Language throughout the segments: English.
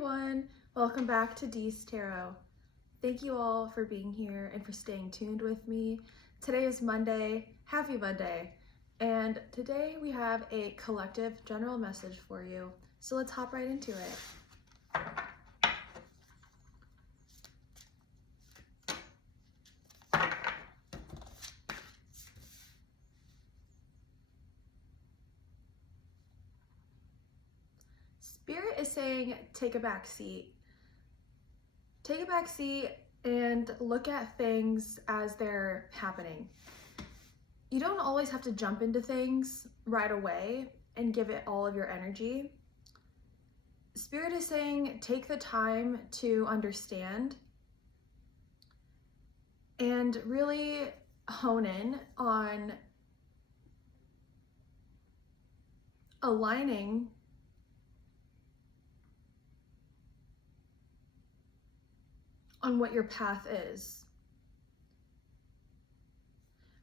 everyone, welcome back to Deez Tarot. Thank you all for being here and for staying tuned with me. Today is Monday, happy Monday, and today we have a collective general message for you. So let's hop right into it. Spirit is saying, take a back seat. Take a back seat and look at things as they're happening. You don't always have to jump into things right away and give it all of your energy. Spirit is saying, take the time to understand and really hone in on aligning on what your path is.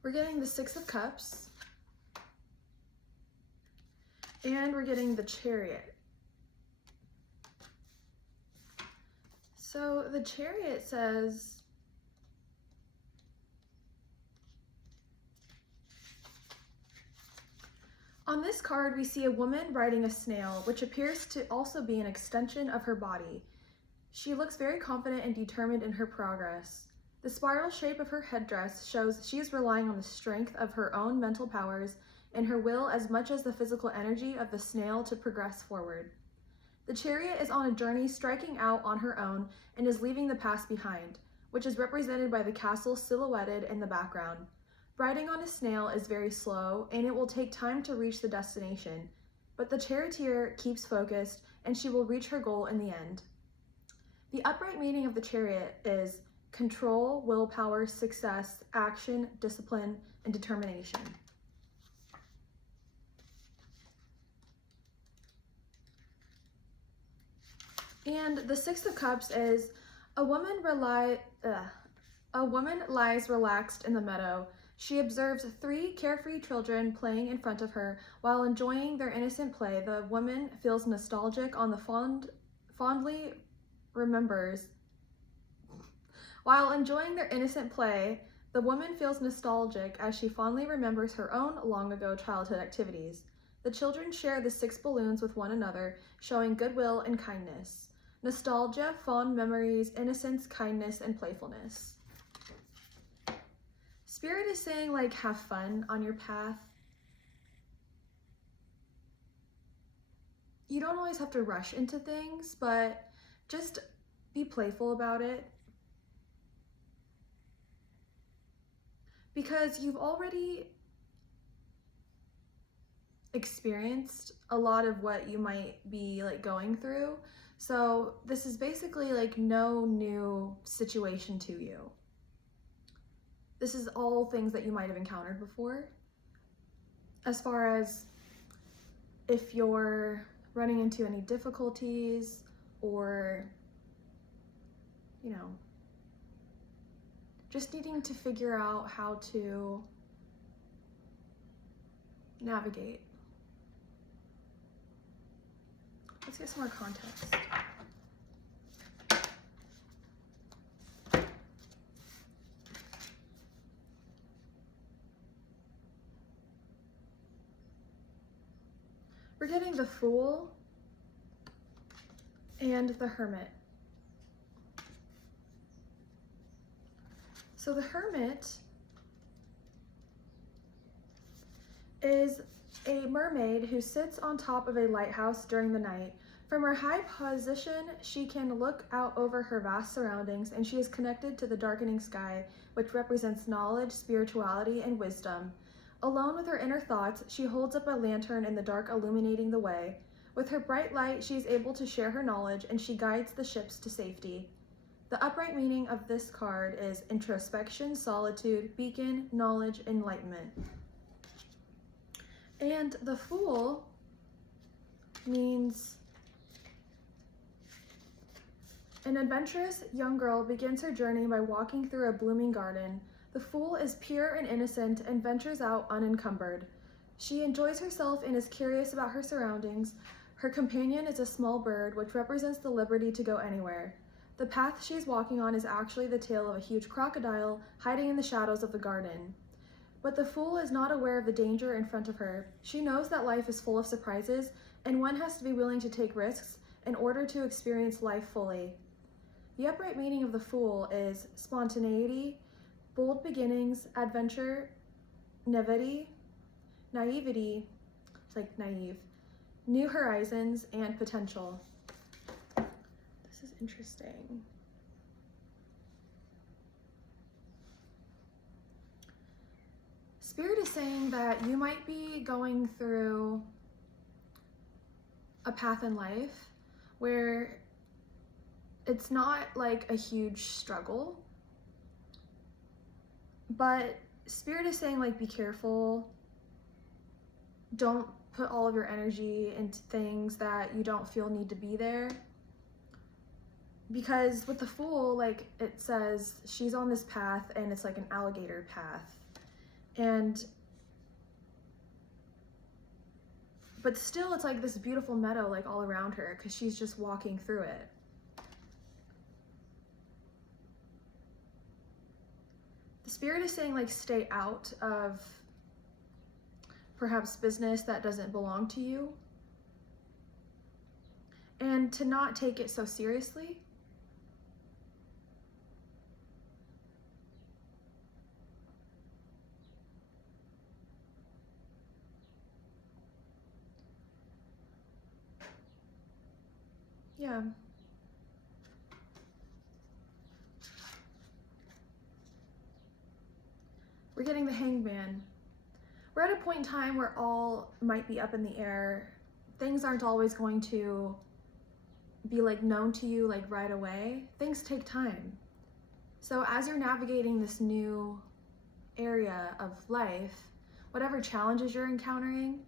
We're getting the Six of Cups, and we're getting the Chariot. So the Chariot says, on this card we see a woman riding a snail, which appears to also be an extension of her body. She looks very confident and determined in her progress. The spiral shape of her headdress shows she is relying on the strength of her own mental powers and her will as much as the physical energy of the snail to progress forward. The Chariot is on a journey, striking out on her own and is leaving the past behind, which is represented by the castle silhouetted in the background. Riding on a snail is very slow and it will take time to reach the destination, but the charioteer keeps focused and she will reach her goal in the end. The upright meaning of the Chariot is control, willpower, success, action, discipline, and determination. And the Six of Cups is a woman lies relaxed in the meadow. She observes 3 carefree children playing in front of her. While enjoying their innocent play, the woman feels nostalgic on the fondly remembers. While enjoying their innocent play, the woman feels nostalgic as she fondly remembers her own long ago childhood activities. The children share the 6 balloons with one another, showing goodwill and kindness. Nostalgia, fond memories, innocence, kindness, and playfulness. Spirit is saying, like, have fun on your path. You don't always have to rush into things, but just be playful about it. Because you've already experienced a lot of what you might be going through. So this is basically no new situation to you. This is all things that you might have encountered before. As far as if you're running into any difficulties or, just needing to figure out how to navigate. Let's get some more context. We're getting the Fool and the Hermit. So the Hermit is a mermaid who sits on top of a lighthouse during the night. From her high position, she can look out over her vast surroundings, and she is connected to the darkening sky, which represents knowledge, spirituality, and wisdom. Alone with her inner thoughts, she holds up a lantern in the dark, illuminating the way. With her bright light, she is able to share her knowledge, and she guides the ships to safety. The upright meaning of this card is introspection, solitude, beacon, knowledge, enlightenment. And the Fool means an adventurous young girl begins her journey by walking through a blooming garden. The Fool is pure and innocent and ventures out unencumbered. She enjoys herself and is curious about her surroundings. Her companion is a small bird, which represents the liberty to go anywhere. The path she's walking on is actually the tail of a huge crocodile hiding in the shadows of the garden. But the fool is not aware of the danger in front of her. She knows that life is full of surprises, and one has to be willing to take risks in order to experience life fully. The upright meaning of the fool is spontaneity, bold beginnings, adventure, naivety, it's like naive, new horizons, and potential. This is interesting. Spirit is saying that you might be going through a path in life where it's not like a huge struggle, but Spirit is saying, like, be careful. Don't put all of your energy into things that you don't feel need to be there. Because with the Fool, like, it says she's on this path and it's like an alligator path. But still it's like this beautiful meadow, like, all around her, because she's just walking through it. The Spirit is saying, like, stay out of perhaps business that doesn't belong to you, and to not take it so seriously. Yeah. We're getting the Hangman. We're at a point in time where all might be up in the air. Things aren't always going to be, like, known to you, like, right away. Things take time. So as you're navigating this new area of life, whatever challenges you're encountering,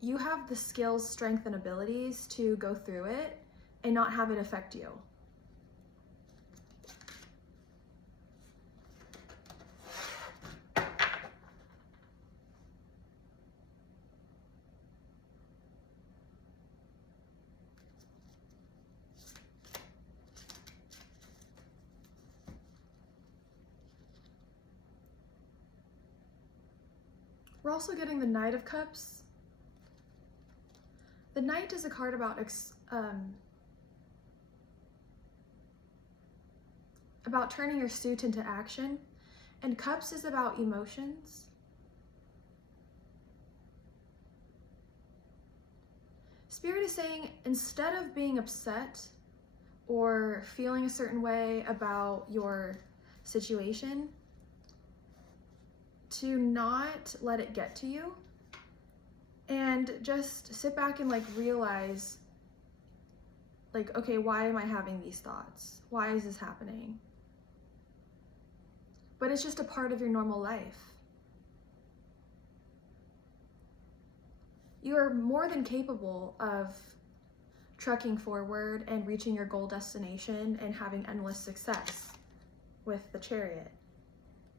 you have the skills, strength, and abilities to go through it and not have it affect you. We're also getting the Knight of Cups. The Knight is a card about turning your suit into action, and Cups is about emotions. Spirit is saying, instead of being upset or feeling a certain way about your situation, to not let it get to you, and just sit back and, like, realize, like, okay, why am I having these thoughts? Why is this happening? But it's just a part of your normal life. You are more than capable of trekking forward and reaching your goal destination and having endless success with the Chariot.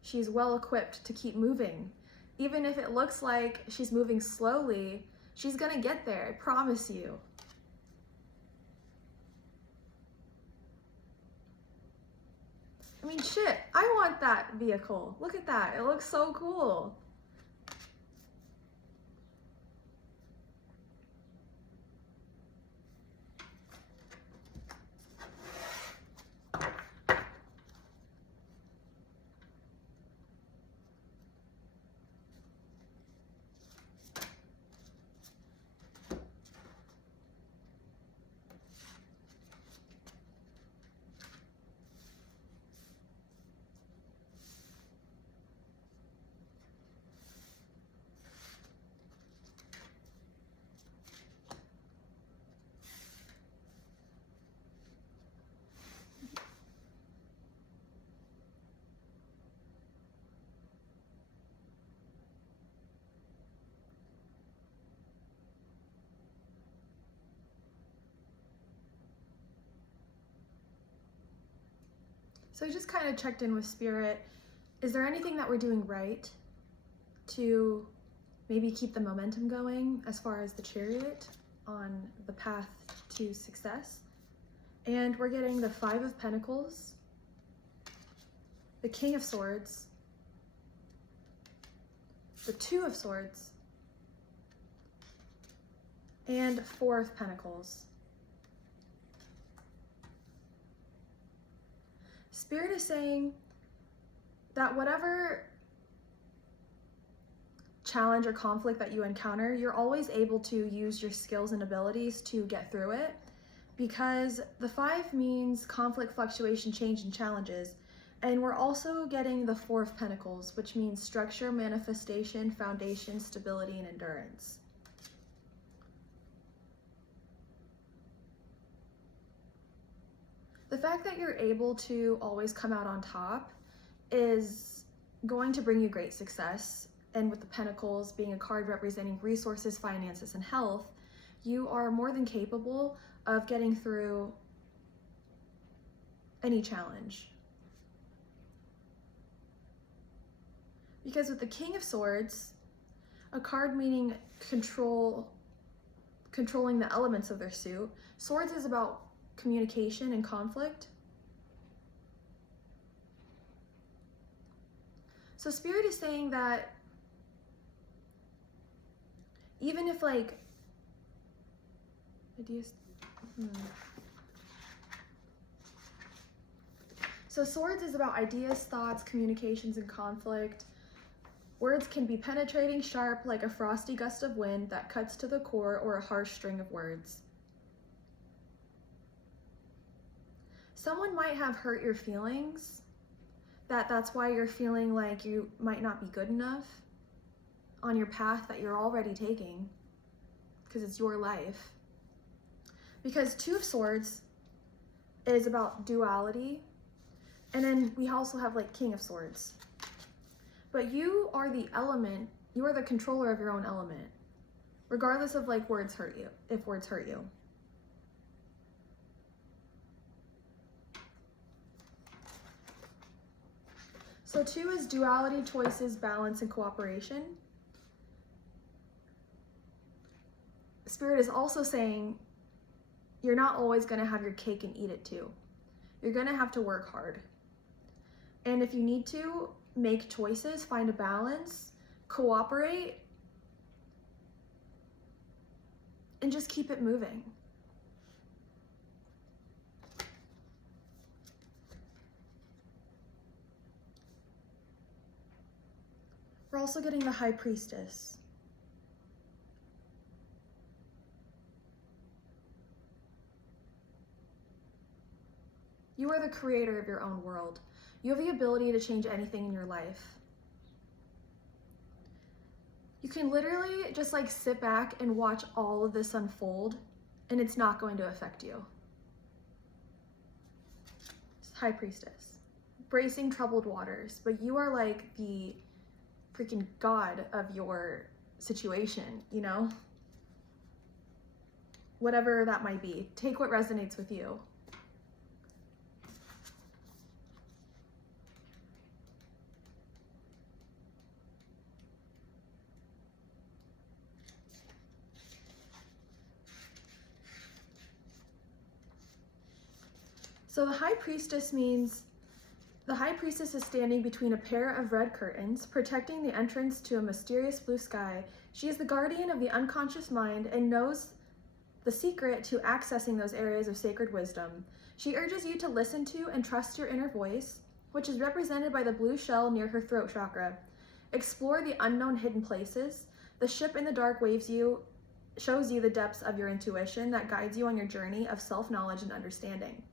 She's well equipped to keep moving. Even if it looks like she's moving slowly, she's gonna get there, I promise you. I mean, shit, I want that vehicle. Look at that, it looks so cool. So I just kind of checked in with Spirit. Is there anything that we're doing right to maybe keep the momentum going as far as the Chariot? on the path to success. And we're getting the Five of Pentacles, the King of Swords, the Two of Swords, and Four of Pentacles. Spirit is saying that whatever challenge or conflict that you encounter, you're always able to use your skills and abilities to get through it, because the Five means conflict, fluctuation, change, and challenges. And we're also getting the Four of Pentacles, which means structure, manifestation, foundation, stability, and endurance. The fact that you're able to always come out on top is going to bring you great success. And with the Pentacles being a card representing resources, finances, and health, you are more than capable of getting through any challenge. Because with the King of Swords, a card meaning controlling the elements of their suit, swords is about communication and conflict. So Spirit is saying that even if So swords is about ideas, thoughts, communications, and conflict. Words can be penetrating, sharp, like a frosty gust of wind that cuts to the core, or a harsh string of words. Someone might have hurt your feelings, that's why you're feeling like you might not be good enough on your path that you're already taking, because it's your life. Because Two of Swords is about duality, and then we also have King of Swords. But you are the element, you are the controller of your own element, regardless of words hurt you, if words hurt you. So Two is duality, choices, balance, and cooperation. Spirit is also saying you're not always going to have your cake and eat it too. You're going to have to work hard. And if you need to, make choices, find a balance, cooperate, and just keep it moving. We're also getting the High Priestess. You are the creator of your own world. You have the ability to change anything in your life. You can literally just sit back and watch all of this unfold, and it's not going to affect you. High Priestess. Bracing troubled waters, but you are the freaking god of your situation, Whatever that might be. Take what resonates with you. So the High Priestess means the High Priestess is standing between a pair of red curtains, protecting the entrance to a mysterious blue sky. She is the guardian of the unconscious mind and knows the secret to accessing those areas of sacred wisdom. She urges you to listen to and trust your inner voice, which is represented by the blue shell near her throat chakra. Explore the unknown hidden places. The ship in the dark shows you the depths of your intuition that guides you on your journey of self-knowledge and understanding.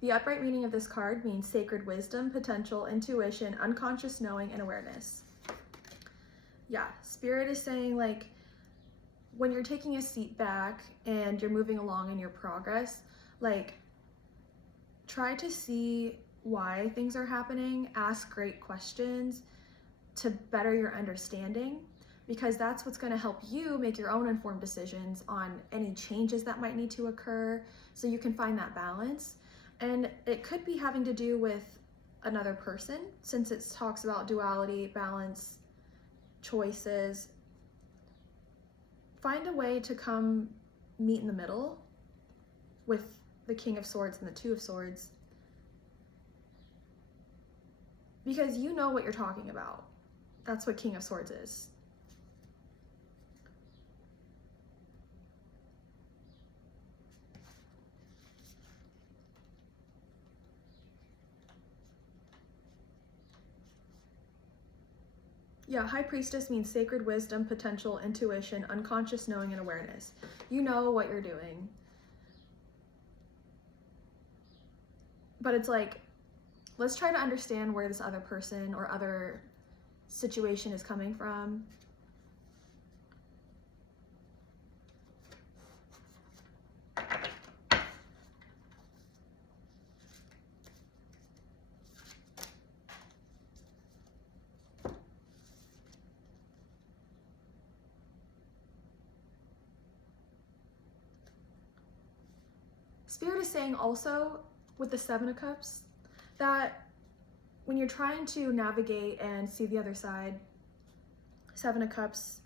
The upright meaning of this card means sacred wisdom, potential, intuition, unconscious knowing, and awareness. Yeah, Spirit is saying when you're taking a seat back and you're moving along in your progress, try to see why things are happening, ask great questions to better your understanding, because that's what's going to help you make your own informed decisions on any changes that might need to occur, so you can find that balance. And it could be having to do with another person, since it talks about duality, balance, choices. Find a way to come meet in the middle with the King of Swords and the Two of Swords, because you know what you're talking about. That's what King of Swords is. Yeah, High Priestess means sacred wisdom, potential, intuition, unconscious knowing, and awareness. You know what you're doing. But it's like, let's try to understand where this other person or other situation is coming from. Spirit is saying also with the Seven of Cups that when you're trying to navigate and see the other side, Seven of Cups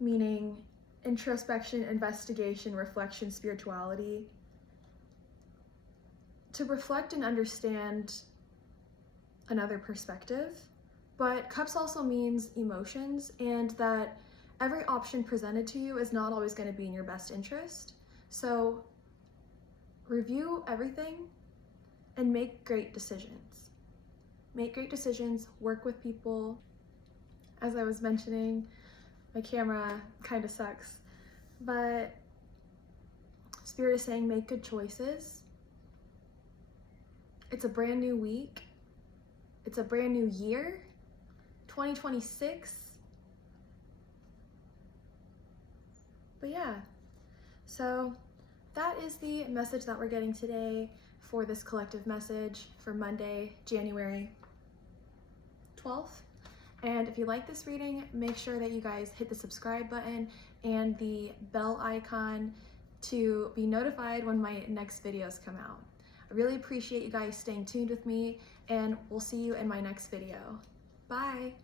meaning introspection, investigation, reflection, spirituality, to reflect and understand another perspective. But Cups also means emotions, and that every option presented to you is not always going to be in your best interest. So review everything and make great decisions. Make great decisions, work with people. As I was mentioning, my camera kind of sucks, but Spirit is saying make good choices. It's a brand new week. It's a brand new year, 2026. But yeah, so that is the message that we're getting today for this collective message for Monday, January 12th. And if you like this reading, make sure that you guys hit the subscribe button and the bell icon to be notified when my next videos come out. I really appreciate you guys staying tuned with me, and we'll see you in my next video. Bye!